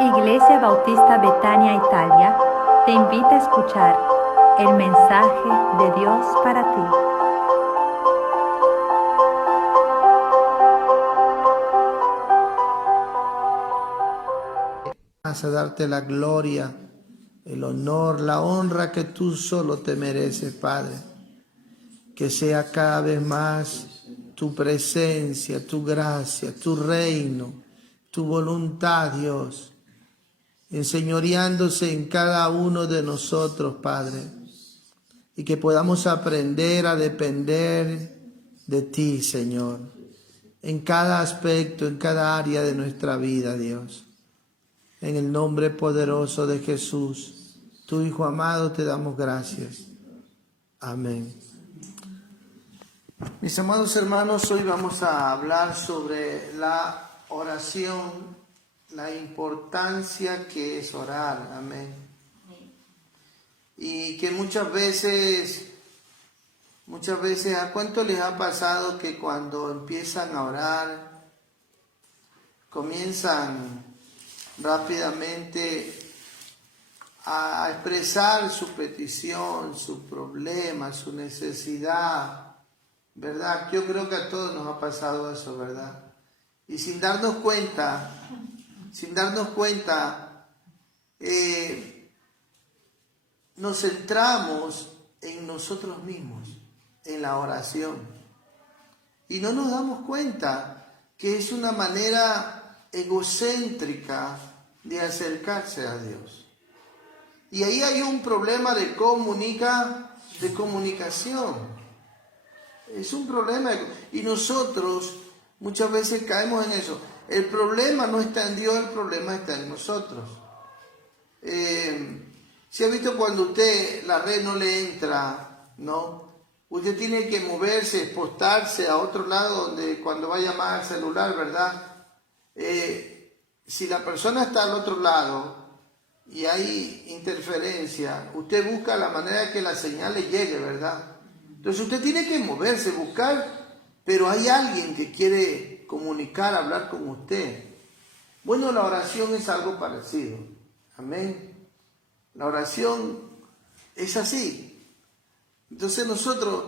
Iglesia Bautista Betania, Italia, te invita a escuchar el mensaje de Dios para ti. Vas a darte la gloria, el honor, la honra que tú solo te mereces, Padre. Que sea cada vez más tu presencia, tu gracia, tu reino, tu voluntad, Dios, enseñoreándose en cada uno de nosotros, Padre, y que podamos aprender a depender de ti, Señor, en cada aspecto, en cada área de nuestra vida, Dios. En el nombre poderoso de Jesús, tu Hijo amado, te damos gracias. Amén. Mis amados hermanos, hoy vamos a hablar sobre la oración, la importancia que es orar. Amén. Y que muchas veces, ¿a cuánto les ha pasado que cuando empiezan a orar, comienzan rápidamente a expresar su petición, su problema, su necesidad, ¿verdad? Yo creo que a todos nos ha pasado eso, ¿verdad? Y sin darnos cuenta, nos centramos en nosotros mismos, en la oración. Y no nos damos cuenta que es una manera egocéntrica de acercarse a Dios. Y ahí hay un problema de comunicación. Es un problema. Y nosotros muchas veces caemos en eso. El problema no está en Dios, el problema está en nosotros. ¿Se ha visto cuando usted la red no le entra, no? Usted tiene que moverse, postarse a otro lado donde cuando va a llamar al celular, ¿verdad? Si la persona está al otro lado y hay interferencia, usted busca la manera de que la señal le llegue, ¿verdad? Entonces usted tiene que moverse, buscar, pero hay alguien que quiere comunicar, hablar con usted. Bueno, la oración es algo parecido. Amén. La oración es así. Entonces nosotros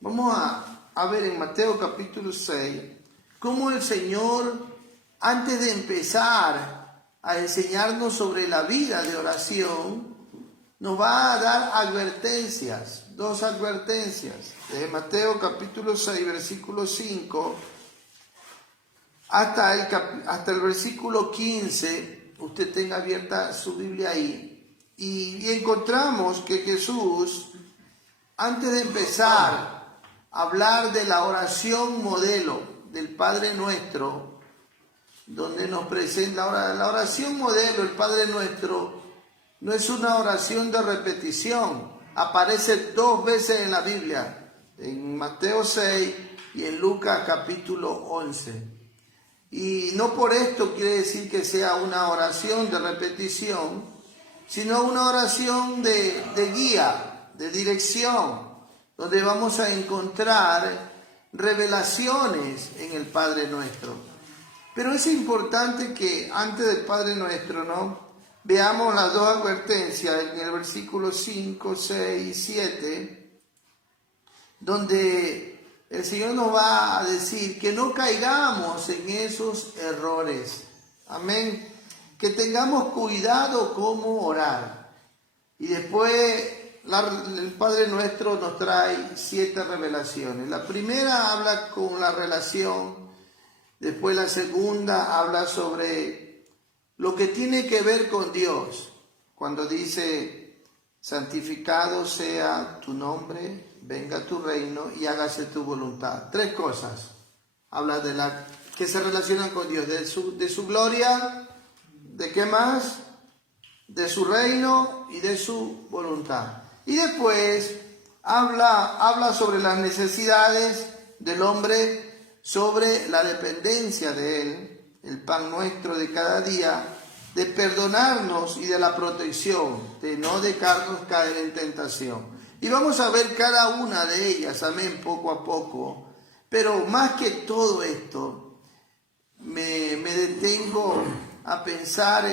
vamos a ver en Mateo capítulo 6 cómo el Señor, antes de empezar a enseñarnos sobre la vida de oración, nos va a dar advertencias, dos advertencias. De Mateo capítulo 6, versículo 5 hasta el versículo 15, usted tenga abierta su Biblia ahí, y encontramos que Jesús, antes de empezar a hablar de la oración modelo del Padre Nuestro, donde nos presenta la oración modelo, el Padre Nuestro, no es una oración de repetición. Aparece 2 veces en la Biblia, en Mateo 6 y en Lucas capítulo 11. Y no por esto quiere decir que sea una oración de repetición, sino una oración de guía, de dirección, donde vamos a encontrar revelaciones en el Padre Nuestro. Pero es importante que antes del Padre Nuestro, ¿no?, veamos las dos advertencias en el versículo 5, 6 y 7, donde el Señor nos va a decir que no caigamos en esos errores. Amén. Que tengamos cuidado cómo orar. Y después el Padre Nuestro nos trae 7 revelaciones. La primera habla con la relación. Después la segunda habla sobre lo que tiene que ver con Dios. Cuando dice, santificado sea tu nombre, venga tu reino y hágase tu voluntad. 3 cosas. Habla de que se relacionan con Dios. De su gloria, ¿de qué más? De su reino y de su voluntad. Y después habla sobre las necesidades del hombre, sobre la dependencia de Él, el pan nuestro de cada día, de perdonarnos y de la protección, de no dejarnos caer en tentación. Y vamos a ver cada una de ellas, amén, poco a poco. Pero más que todo esto, me detengo a pensar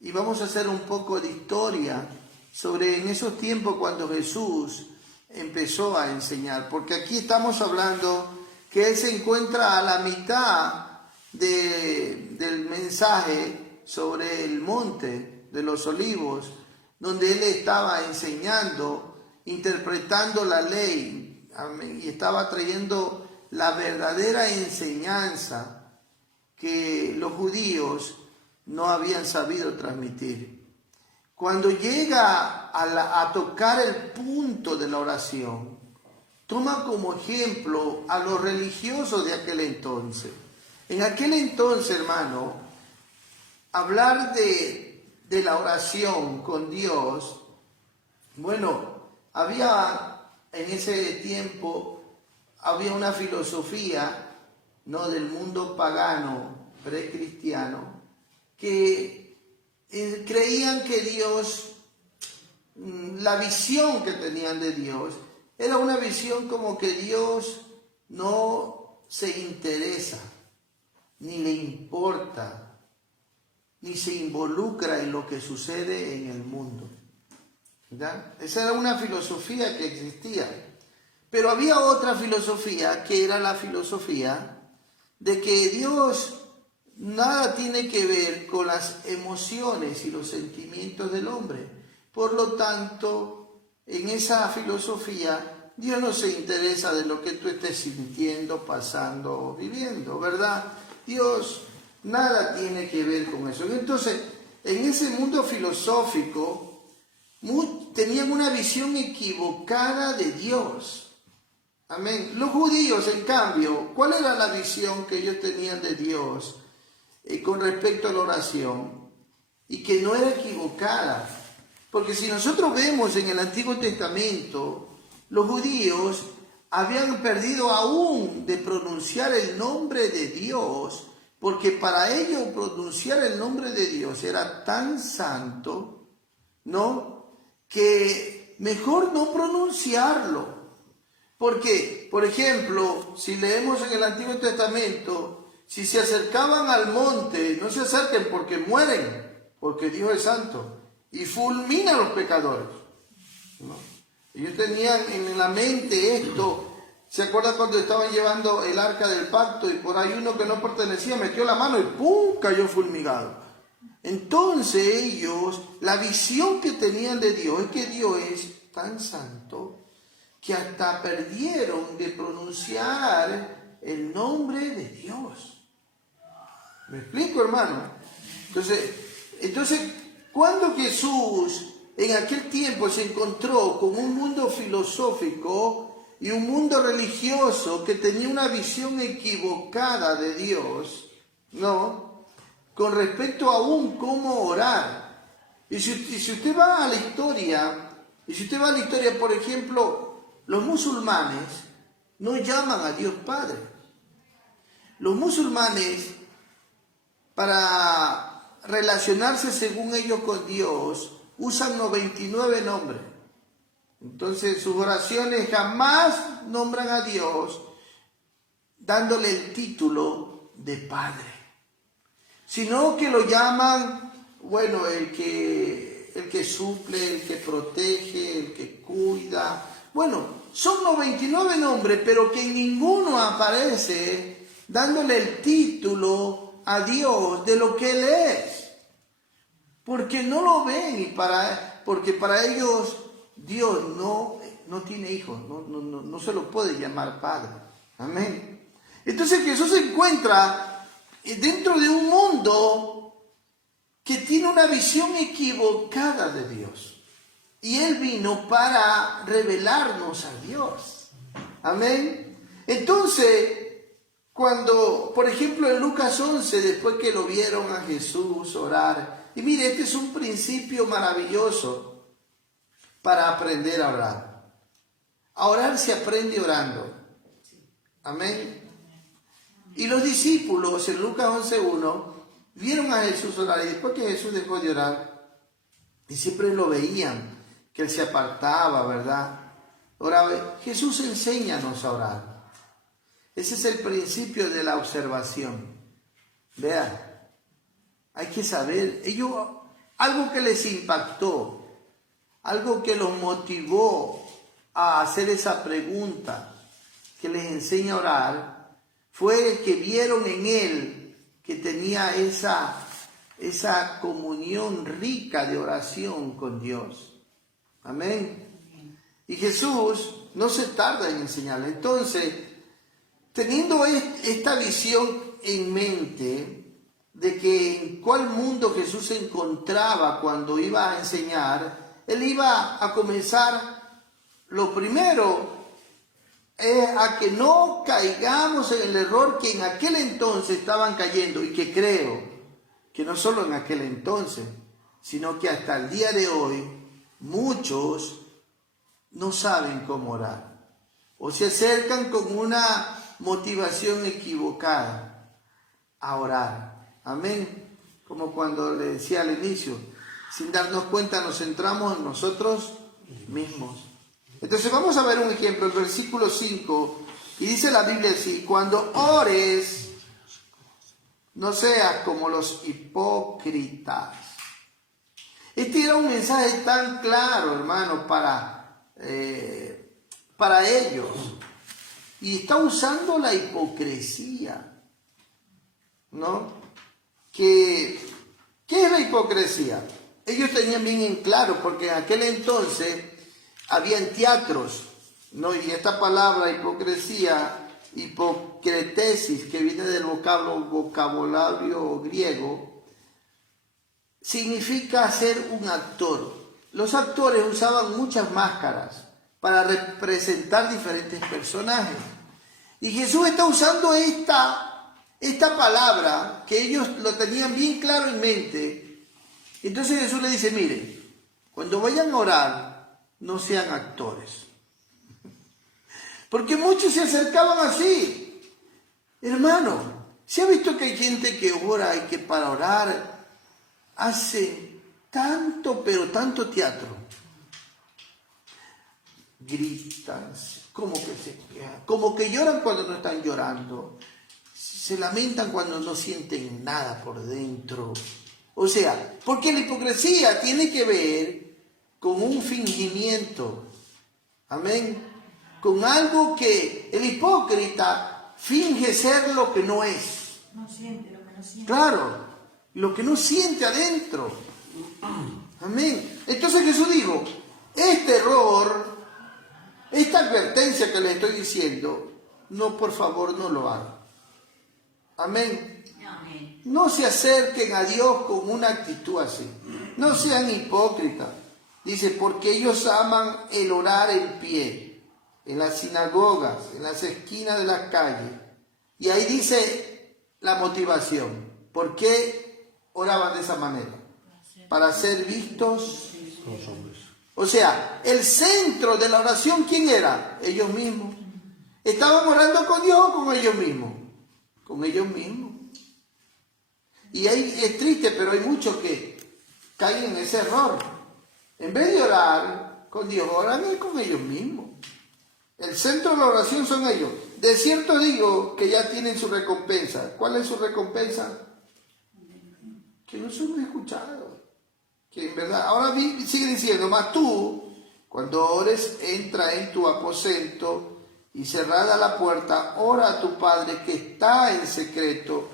y vamos a hacer un poco de historia sobre en esos tiempos cuando Jesús empezó a enseñar, porque aquí estamos hablando que Él se encuentra a la mitad del mensaje sobre el monte de los olivos, donde Él estaba enseñando, interpretando la ley, amén, y estaba trayendo la verdadera enseñanza que los judíos no habían sabido transmitir. Cuando llega a tocar el punto de la oración, toma como ejemplo a los religiosos de aquel entonces. En aquel entonces, hermano, hablar de la oración con Dios, bueno, en ese tiempo había una filosofía, ¿no?, del mundo pagano, precristiano, que creían que Dios, la visión que tenían de Dios, era una visión como que Dios no se interesa, ni le importa, ni se involucra en lo que sucede en el mundo. ¿Ya? Esa era una filosofía que existía. Pero había otra filosofía que era la filosofía de que Dios nada tiene que ver con las emociones y los sentimientos del hombre. Por lo tanto, en esa filosofía, Dios no se interesa de lo que tú estés sintiendo, pasando o viviendo, ¿verdad? Dios nada tiene que ver con eso. Entonces, en ese mundo filosófico, tenían una visión equivocada de Dios. Amén. Los judíos, en cambio, ¿cuál era la visión que ellos tenían de Dios con respecto a la oración? Y que no era equivocada. Porque si nosotros vemos en el Antiguo Testamento, los judíos habían perdido aún de pronunciar el nombre de Dios, porque para ellos pronunciar el nombre de Dios era tan santo, ¿no?, que mejor no pronunciarlo. Porque, por ejemplo, si leemos en el Antiguo Testamento, si se acercaban al monte, no se acerquen porque mueren, porque Dios es santo, y fulmina a los pecadores, ¿no? Ellos tenían en la mente esto. ¿Se acuerdan cuando estaban llevando el arca del pacto y por ahí uno que no pertenecía metió la mano y ¡pum!, cayó fulmigado? Entonces ellos, la visión que tenían de Dios es que Dios es tan santo que hasta perdieron de pronunciar el nombre de Dios. ¿Me explico, hermano? Entonces, cuando Jesús en aquel tiempo se encontró con un mundo filosófico y un mundo religioso que tenía una visión equivocada de Dios, ¿no?, con respecto a cómo orar. Y si usted va a la historia, por ejemplo, los musulmanes no llaman a Dios Padre. Los musulmanes, para relacionarse según ellos con Dios, usan 99 nombres. Entonces sus oraciones jamás nombran a Dios dándole el título de Padre, sino que lo llaman, bueno, el que suple, el que protege, el que cuida. Bueno, son 99 nombres, pero que ninguno aparece dándole el título a Dios de lo que Él es. Porque no lo ven porque para ellos Dios no tiene hijos, no se lo puede llamar Padre. Amén. Entonces Jesús se encuentra dentro de un mundo que tiene una visión equivocada de Dios. Y Él vino para revelarnos a Dios. Amén. Entonces, cuando, por ejemplo, en Lucas 11, después que lo vieron a Jesús orar, y mire, este es un principio maravilloso para aprender a orar. A orar se aprende orando. Amén. Y los discípulos en Lucas 11:1 vieron a Jesús orar, y después que Jesús dejó de orar, y siempre lo veían, que Él se apartaba, ¿verdad? Oraba. Jesús enséñanos a orar. Ese es el principio de la observación. Vean, hay que saber, ellos algo que les impactó, algo que los motivó a hacer esa pregunta que les enseña a orar, fue que vieron en él que tenía esa comunión rica de oración con Dios. Amén. Y Jesús no se tarda en enseñarle. Entonces, teniendo esta visión en mente de que en cuál mundo Jesús se encontraba cuando iba a enseñar, él iba a comenzar, lo primero es a que no caigamos en el error que en aquel entonces estaban cayendo, y que creo que no solo en aquel entonces, sino que hasta el día de hoy muchos no saben cómo orar, o se acercan con una motivación equivocada a orar. Amén. Como cuando le decía al inicio, sin darnos cuenta nos centramos en nosotros mismos. Entonces vamos a ver un ejemplo, el versículo 5, y dice la Biblia así: cuando ores, no seas como los hipócritas. Este era un mensaje tan claro, hermano, para ellos. Y está usando la hipocresía, ¿no? ¿Qué es la hipocresía? Ellos tenían bien en claro, porque en aquel entonces habían teatros, ¿no? Y esta palabra hipocresía, hipocretesis, que viene del vocabulario griego, significa ser un actor. Los actores usaban muchas máscaras para representar diferentes personajes. Y Jesús está usando esta palabra, que ellos lo tenían bien claro en mente. Entonces Jesús le dice: miren, cuando vayan a orar, no sean actores. Porque muchos se acercaban así. Hermano, ¿se ha visto que hay gente que ora y que para orar hace tanto, pero tanto teatro? Gritan, como que se quejan, como que lloran cuando no están llorando, se lamentan cuando no sienten nada por dentro. O sea, porque la hipocresía tiene que ver con un fingimiento. Amén. Con algo que el hipócrita finge ser lo que no es. No siente lo que no siente. Claro, lo que no siente adentro. Amén. Entonces Jesús dijo, este error, esta advertencia que les estoy diciendo, no, por favor, no lo hagan. Amén. No se acerquen a Dios con una actitud así. No sean hipócritas. Dice, porque ellos aman el orar en pie, en las sinagogas, en las esquinas de las calles. Y ahí dice la motivación. ¿Por qué oraban de esa manera? Para ser vistos los hombres. O sea, el centro de la oración, ¿quién era? Ellos mismos. ¿Estaban orando con Dios o con ellos mismos? Con ellos mismos. Y ahí es triste, pero hay muchos que caen en ese error. En vez de orar con Dios, oran con ellos mismos. El centro de la oración son ellos. De cierto digo que ya tienen su recompensa. ¿Cuál es su recompensa? Que no son escuchados. Que en verdad, ahora sigue diciendo, mas tú, cuando ores, entra en tu aposento y cerrada la puerta, ora a tu Padre que está en secreto,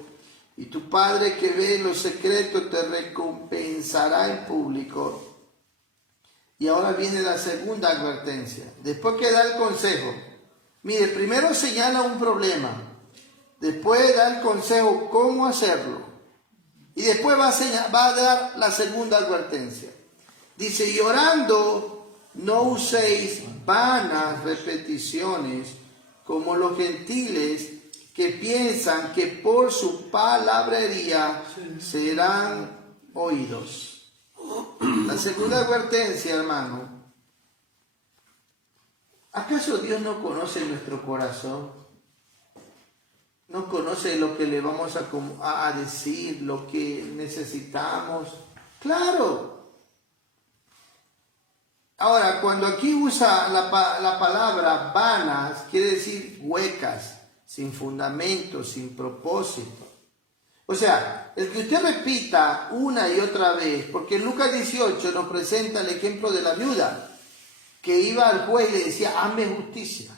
y tu Padre que ve en lo secreto te recompensará en público. Y ahora viene la segunda advertencia. Después que da el consejo. Mire, primero señala un problema. Después da el consejo cómo hacerlo. Y después va a dar la segunda advertencia. Dice, y orando no uséis vanas repeticiones como los gentiles que piensan que por su palabrería serán oídos. La segunda advertencia, hermano. ¿Acaso Dios no conoce nuestro corazón? ¿No conoce lo que le vamos a decir, lo que necesitamos? ¡Claro! Ahora, cuando aquí usa la palabra vanas, quiere decir huecas, sin fundamento, sin propósito. O sea, el que usted repita una y otra vez, porque en Lucas 18 nos presenta el ejemplo de la viuda, que iba al juez y le decía, hazme justicia,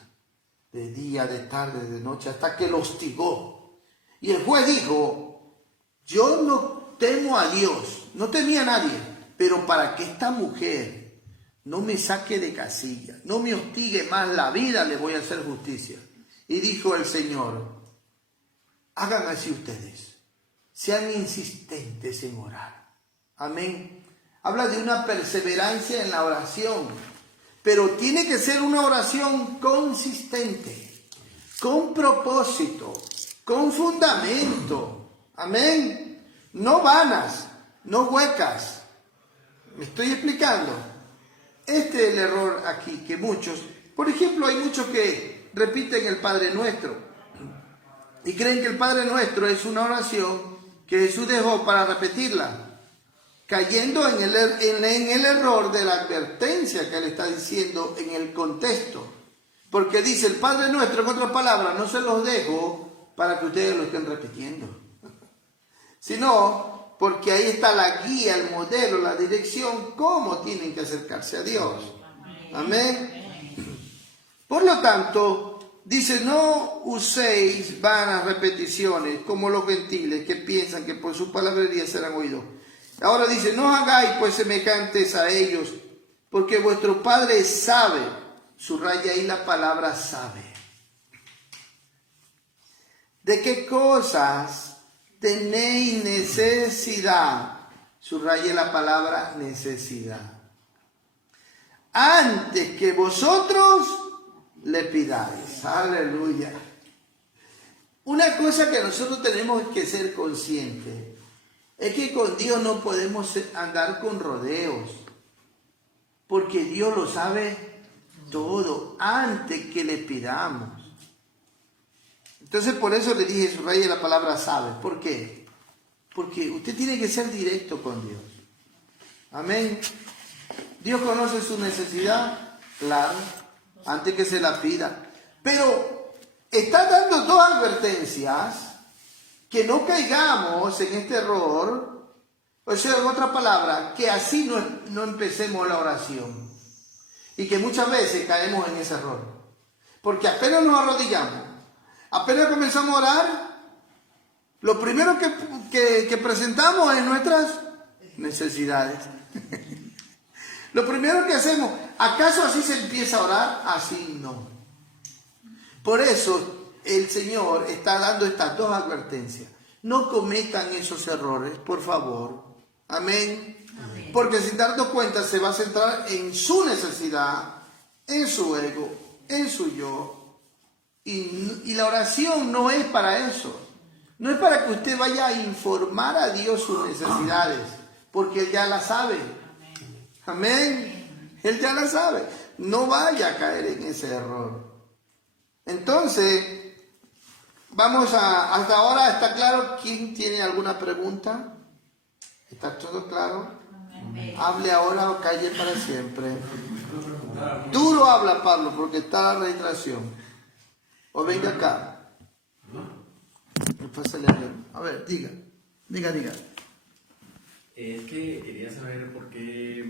de día, de tarde, de noche, hasta que lo hostigó. Y el juez dijo, yo no temo a Dios, no temía a nadie, pero para que esta mujer no me saque de casilla, no me hostigue más la vida, le voy a hacer justicia. Y dijo el Señor, hagan así ustedes, sean insistentes en orar. Amén. Habla de una perseverancia en la oración, pero tiene que ser una oración consistente, con propósito, con fundamento. Amén. No vanas, no huecas. ¿Me estoy explicando? Este es el error aquí, que muchos, por ejemplo, hay muchos que repiten el Padre Nuestro y creen que el Padre Nuestro es una oración que Jesús dejó para repetirla, cayendo en el error de la advertencia que él está diciendo en el contexto. Porque dice el Padre Nuestro, en otras palabras, no se los dejo para que ustedes lo estén repitiendo, sino porque ahí está la guía, el modelo, la dirección, cómo tienen que acercarse a Dios. Amén. Por lo tanto, dice, no uséis vanas repeticiones como los gentiles que piensan que por su palabrería serán oídos. Ahora dice, no os hagáis pues semejantes a ellos, porque vuestro Padre sabe, subraya ahí la palabra sabe, de qué cosas tenéis necesidad, subraya la palabra necesidad, antes que vosotros le pidáis. Aleluya. Una cosa que nosotros tenemos que ser conscientes es que con Dios no podemos andar con rodeos, porque Dios lo sabe todo antes que le pidamos. Entonces por eso le dije, subraya la palabra sabe. ¿Por qué? Porque usted tiene que ser directo con Dios. Amén. Dios conoce su necesidad, claro, antes que se la pida. Pero está dando dos advertencias, que no caigamos en este error. O sea, en otra palabra, que así no empecemos la oración. Y que muchas veces caemos en ese error. Porque apenas nos arrodillamos, apenas comenzamos a orar, lo primero que presentamos es nuestras necesidades. Lo primero que hacemos, ¿acaso así se empieza a orar? Así no. Por eso el Señor está dando estas dos advertencias. No cometan esos errores, por favor. Amén. Amén. Porque sin darnos cuenta se va a centrar en su necesidad, en su ego, en su yo. Y la oración no es para eso. No es para que usted vaya a informar a Dios sus necesidades, porque Él ya las sabe. Amén. Él ya la sabe. No vaya a caer en ese error. Entonces, hasta ahora está claro. ¿Quién tiene alguna pregunta? ¿Está todo claro? Amén. Hable ahora o calle para siempre. Duro habla Pablo porque está la registración. O venga acá. A ver, diga. Es que quería saber por qué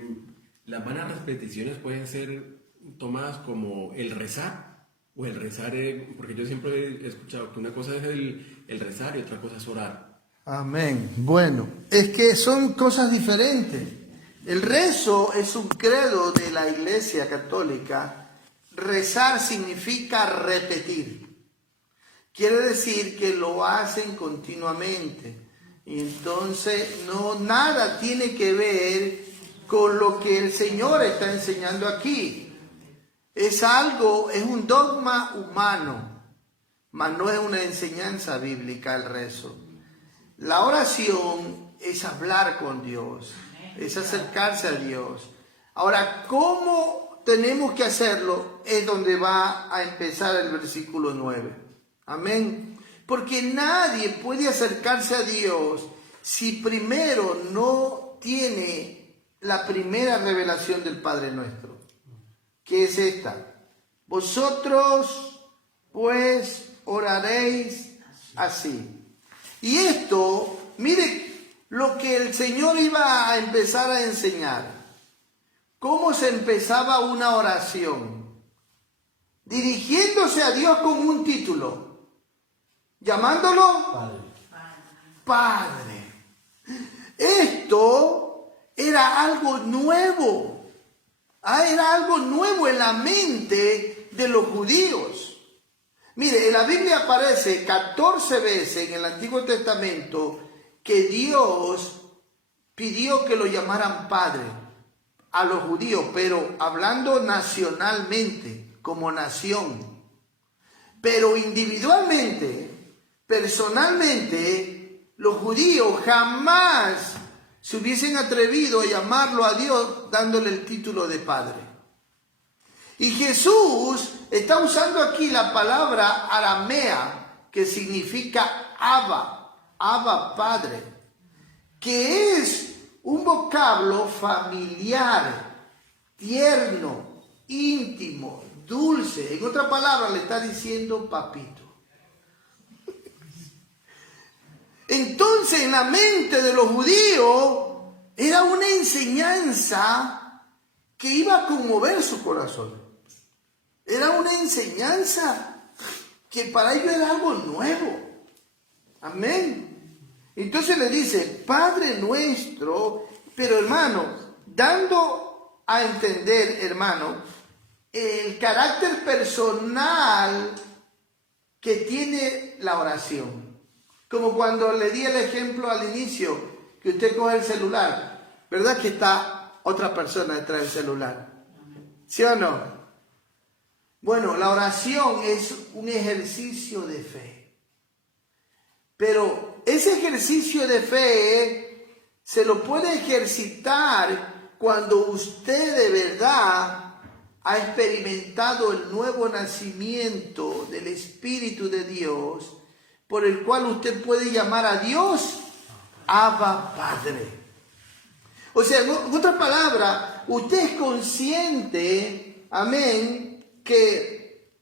las vanas repeticiones pueden ser tomadas como el rezar, o el rezar, porque yo siempre he escuchado que una cosa es el rezar y otra cosa es orar. Amén. Bueno, es que son cosas diferentes. El rezo es un credo de la Iglesia Católica. Rezar significa repetir. Quiere decir que lo hacen continuamente. Y entonces nada tiene que ver con lo que el Señor está enseñando aquí. Es un dogma humano, mas no es una enseñanza bíblica el rezo. La oración es hablar con Dios, es acercarse a Dios. Ahora, ¿cómo tenemos que hacerlo? Es donde va a empezar el versículo 9. Amén. Porque nadie puede acercarse a Dios si primero no tiene la primera revelación del Padre Nuestro. ¿Qué es esta? Vosotros pues oraréis así. Y esto el Señor iba a empezar a enseñar cómo se empezaba una oración, dirigiéndose a Dios con un título, llamándolo Padre. Esto era algo nuevo. Era algo nuevo en la mente de los judíos. Mire, en la Biblia aparece 14 veces en el Antiguo Testamento que Dios pidió que lo llamaran Padre a los judíos, pero hablando nacionalmente, como nación. Pero individualmente, personalmente, los judíos jamás se hubiesen atrevido a llamarlo a Dios dándole el título de Padre. Y Jesús está usando aquí la palabra aramea que significa Abba Padre, que es un vocablo familiar, tierno, íntimo, dulce. En otra palabra le está diciendo papito. Entonces en la mente de los judíos era una enseñanza que iba a conmover su corazón. Era una enseñanza que para ellos era algo nuevo. Amén. Entonces le dice, Padre nuestro, pero hermano, dando a entender, hermano, el carácter personal que tiene la oración. Como cuando le di el ejemplo al inicio, que usted coge el celular, ¿verdad que está otra persona detrás del celular? ¿Sí o no? Bueno, la oración es un ejercicio de fe. Pero ese ejercicio de fe se lo puede ejercitar cuando usted de verdad ha experimentado el nuevo nacimiento del Espíritu de Dios, por el cual usted puede llamar a Dios Abba Padre. O sea, en otras palabras, usted es consciente, amén, que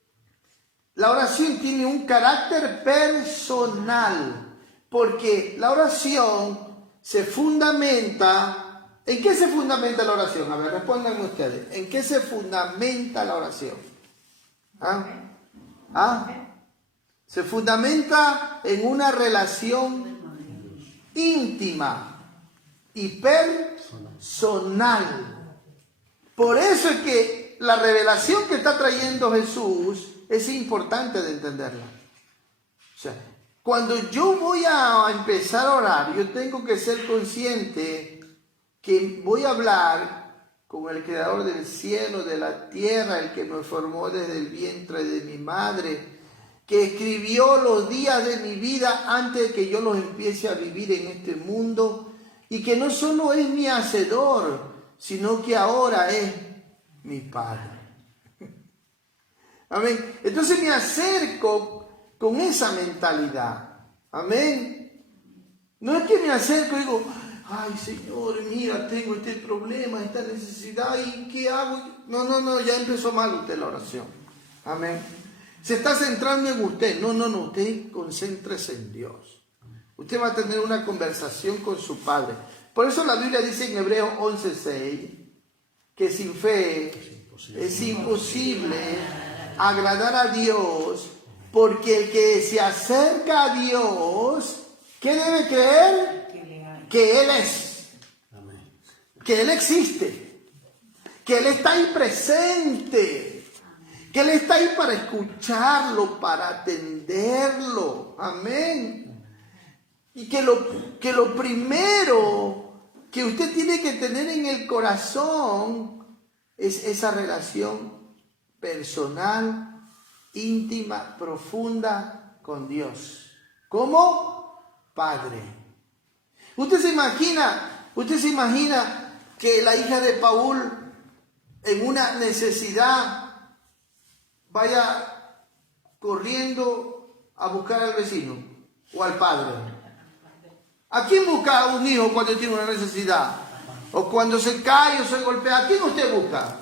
la oración tiene un carácter personal, porque la oración se fundamenta. ¿En qué se fundamenta la oración? A ver, respóndanme ustedes. ¿En qué se fundamenta la oración? Se fundamenta en una relación íntima y personal. Por eso es que la revelación que está trayendo Jesús es importante de entenderla. O sea, cuando yo voy a empezar a orar, yo tengo que ser consciente que voy a hablar con el Creador del cielo, de la tierra, el que me formó desde el vientre de mi madre, que escribió los días de mi vida antes de que yo los empiece a vivir en este mundo, y que no solo es mi hacedor, sino que ahora es mi Padre. Amén. Entonces me acerco con esa mentalidad. Amén. No es que me acerco y digo, ay Señor, mira, tengo este problema, esta necesidad, ¿y qué hago? No, ya empezó mal usted la oración. Amén. Se está centrando en usted. No, usted concéntrese en Dios. Usted va a tener una conversación con su Padre. Por eso la Biblia dice en Hebreos 11:6 que sin fe es imposible agradar a Dios, porque el que se acerca a Dios, ¿qué debe creer? Que Él es. Que Él existe. Que Él está ahí presente. Que Él está ahí para escucharlo, para atenderlo. Amén. Y que lo primero que usted tiene que tener en el corazón es esa relación personal, íntima, profunda con Dios. ¿Cómo? Padre. Usted se imagina que la hija de Paul en una necesidad vaya corriendo a buscar al vecino o al padre. ¿A quién busca a un hijo cuando tiene una necesidad? O cuando se cae o se golpea. ¿A quién usted busca?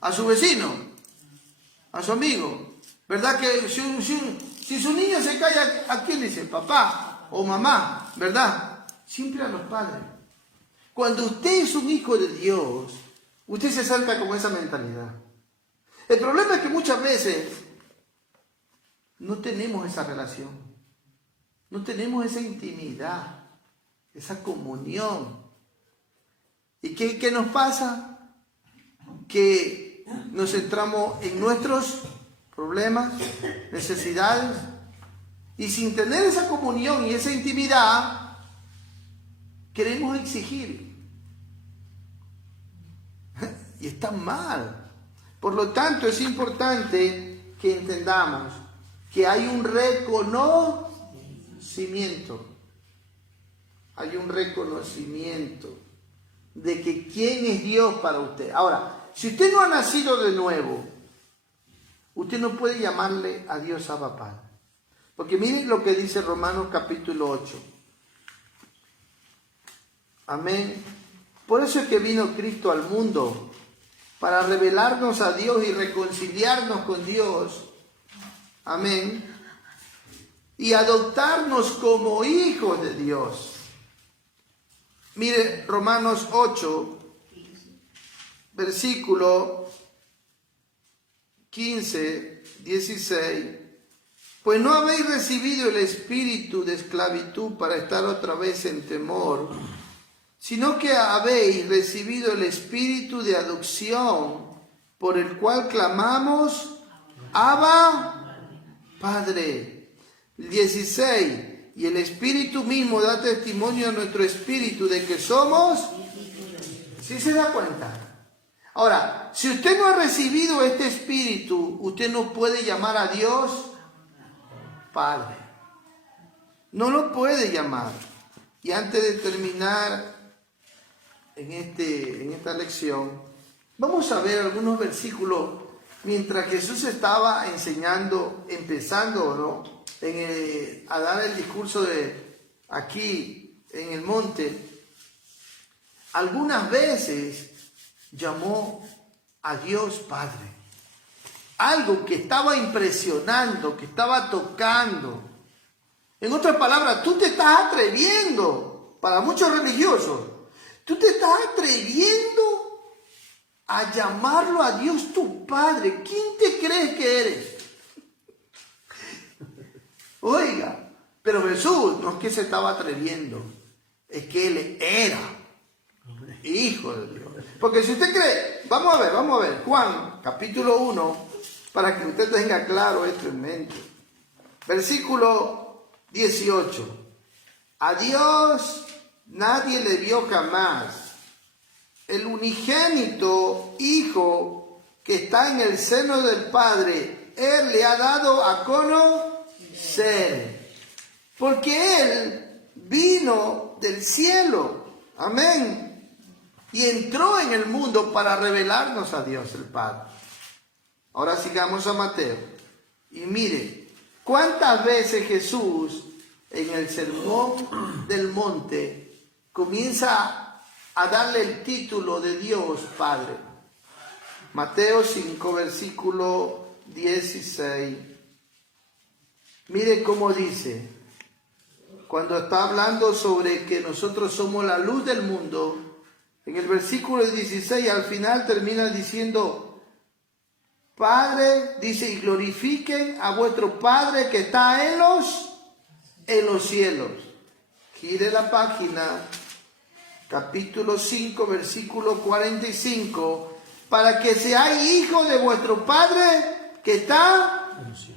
¿A su vecino? ¿A su amigo? ¿Verdad que si su niño se cae, ¿a quién dice? Papá o mamá, ¿verdad? Siempre a los padres. Cuando usted es un hijo de Dios, usted se acerca con esa mentalidad. El problema es que muchas veces no tenemos esa relación, no tenemos esa intimidad, esa comunión. ¿Y qué nos pasa? Que nos centramos en nuestros problemas, necesidades, y sin tener esa comunión y esa intimidad, queremos exigir. Y está mal. Por lo tanto, es importante que entendamos que hay un reconocimiento. Hay un reconocimiento de que quién es Dios para usted. Ahora, si usted no ha nacido de nuevo, usted no puede llamarle a Dios Abba Padre. Porque miren lo que dice Romanos capítulo 8. Amén. Por eso es que vino Cristo al mundo, para revelarnos a Dios y reconciliarnos con Dios. Amén. Y adoptarnos como hijos de Dios. Mire, Romanos 8, versículo 15, 16. Pues no habéis recibido el espíritu de esclavitud para estar otra vez en temor, sino que habéis recibido el espíritu de adopción, por el cual clamamos, Abba, Padre. 16. Y el espíritu mismo da testimonio a nuestro espíritu de que somos. ¿Sí se da cuenta? Ahora, si usted no ha recibido este espíritu, usted no puede llamar a Dios Padre. No lo puede llamar. Y antes de terminar en esta lección, vamos a ver algunos versículos mientras Jesús estaba empezando, ¿no?, a dar el discurso de aquí en el monte. Algunas veces llamó a Dios Padre. Algo que estaba impresionando, que estaba tocando. En otras palabras, tú te estás atreviendo, para muchos religiosos, tú te estás atreviendo a llamarlo a Dios tu Padre. ¿Quién te crees que eres? Oiga, pero Jesús no es que se estaba atreviendo, es que Él era Hijo de Dios. Porque si usted cree, vamos a ver, Juan, capítulo 1, para que usted tenga claro esto en mente. Versículo 18. A Dios nadie le vio jamás. El unigénito Hijo que está en el seno del Padre, Él le ha dado a conocer. Porque Él vino del cielo. Amén. Y entró en el mundo para revelarnos a Dios el Padre. Ahora sigamos a Mateo. Y mire, cuántas veces Jesús en el sermón del monte comienza a darle el título de Dios Padre. Mateo 5, versículo 16. Mire cómo dice, cuando está hablando sobre que nosotros somos la luz del mundo, en el versículo 16 al final termina diciendo, Padre, dice, y glorifiquen a vuestro Padre que está en los cielos. Gire la página, capítulo 5, versículo 45, para que seáis hijos de vuestro Padre que está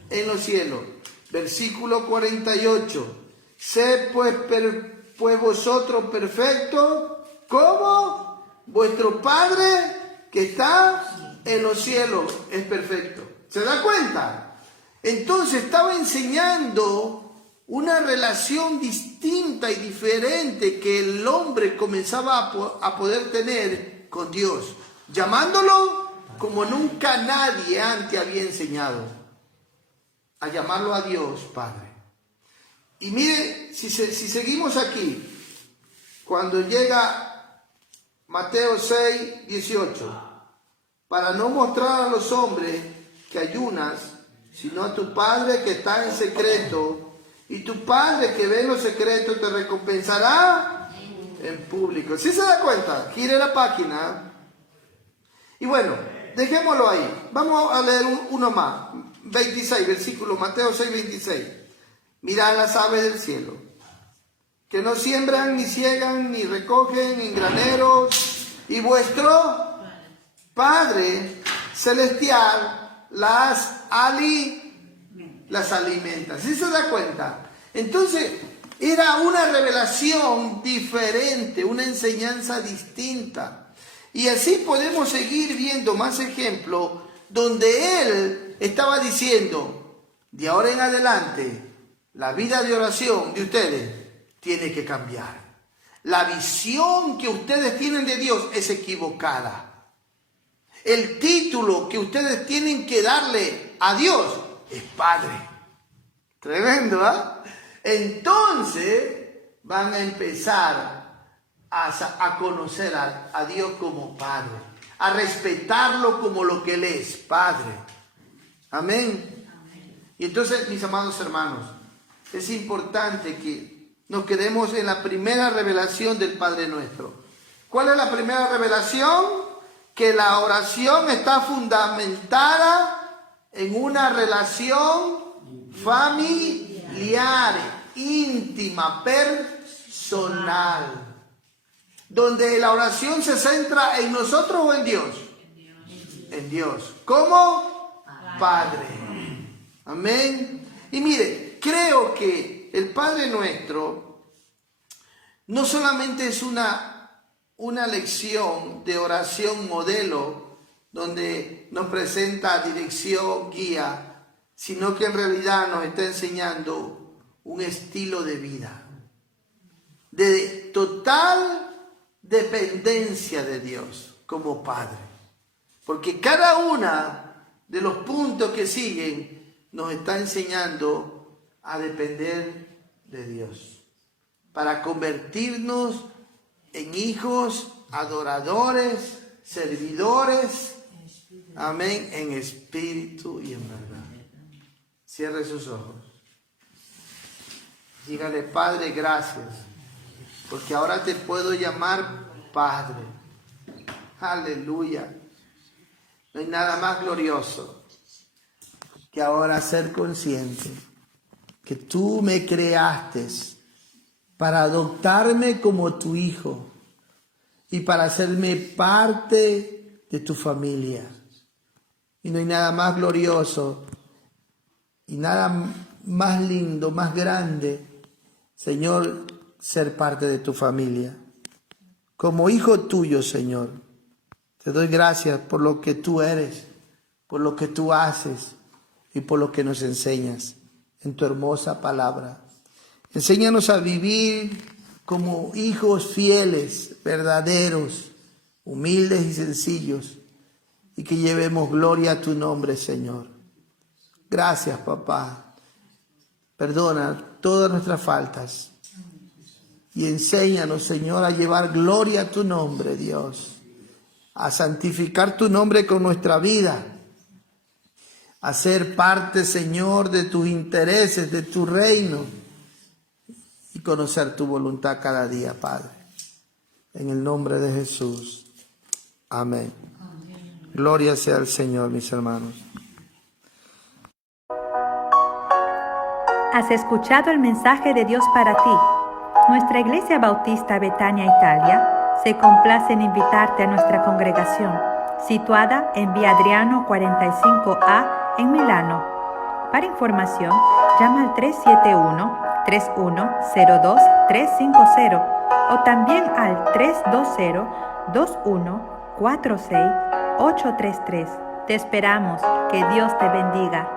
en los cielos. Versículo 48, sed pues vosotros perfectos, como vuestro Padre que está en los cielos es perfecto. ¿Se da cuenta? Entonces estaba enseñando una relación distinta y diferente que el hombre comenzaba a poder tener con Dios, llamándolo como nunca nadie antes había enseñado, a llamarlo a Dios Padre. Y mire, si seguimos aquí, cuando llega Mateo 6, 18, para no mostrar a los hombres que ayunas, sino a tu Padre que está en secreto, y tu Padre que ve en los secretos te recompensará en público. ¿Sí se da cuenta? Gire la página. Y bueno, dejémoslo ahí. Vamos a leer uno más. 26, versículo Mateo 6, 26. Mirad las aves del cielo, que no siembran, ni ciegan, ni recogen en graneros, y vuestro Padre Celestial las alimenta. ¿Sí se da cuenta? Entonces, era una revelación diferente, una enseñanza distinta. Y así podemos seguir viendo más ejemplos donde Él estaba diciendo, de ahora en adelante, la vida de oración de ustedes tiene que cambiar. La visión que ustedes tienen de Dios es equivocada. El título que ustedes tienen que darle a Dios es Padre. Tremendo, ¿ah? Entonces van a empezar a conocer a Dios como Padre, a respetarlo como lo que Él es, Padre. Amén. Y entonces, mis amados hermanos, es importante que nos quedemos en la primera revelación del Padre Nuestro. ¿Cuál es la primera revelación? Que la oración está fundamentada en una relación familiar, íntima, personal, donde la oración se centra en nosotros o en Dios. En Dios. ¿Cómo? Padre. Amén. Y mire, creo que el Padre Nuestro no solamente es una lección de oración modelo, donde nos presenta dirección, guía, sino que en realidad nos está enseñando un estilo de vida, de total dependencia de Dios como Padre. Porque cada uno de los puntos que siguen nos está enseñando a depender de Dios, para convertirnos en hijos, adoradores, servidores, amén, en espíritu y en verdad. Cierre sus ojos. Dígale, Padre, gracias, porque ahora te puedo llamar Padre. Aleluya. No hay nada más glorioso que ahora ser consciente que tú me creaste para adoptarme como tu hijo y para hacerme parte de tu familia. Y no hay nada más glorioso y nada más lindo, más grande, Señor, ser parte de tu familia. Como hijo tuyo, Señor, te doy gracias por lo que tú eres, por lo que tú haces y por lo que nos enseñas en tu hermosa palabra. Enséñanos a vivir como hijos fieles, verdaderos, humildes y sencillos, y que llevemos gloria a tu nombre, Señor. Gracias, papá. Perdona todas nuestras faltas y enséñanos, Señor, a llevar gloria a tu nombre, Dios, a santificar tu nombre con nuestra vida, a ser parte, Señor, de tus intereses, de tu reino, y conocer tu voluntad cada día, Padre. En el nombre de Jesús. Amén. Gloria sea al Señor, mis hermanos. Has escuchado el mensaje de Dios para ti. Nuestra Iglesia Bautista Betania Italia se complace en invitarte a nuestra congregación, situada en Vía Adriano 45A en Milano. Para información, llama al 371-3102-350 o también al 320-2146-833. Te esperamos. Que Dios te bendiga.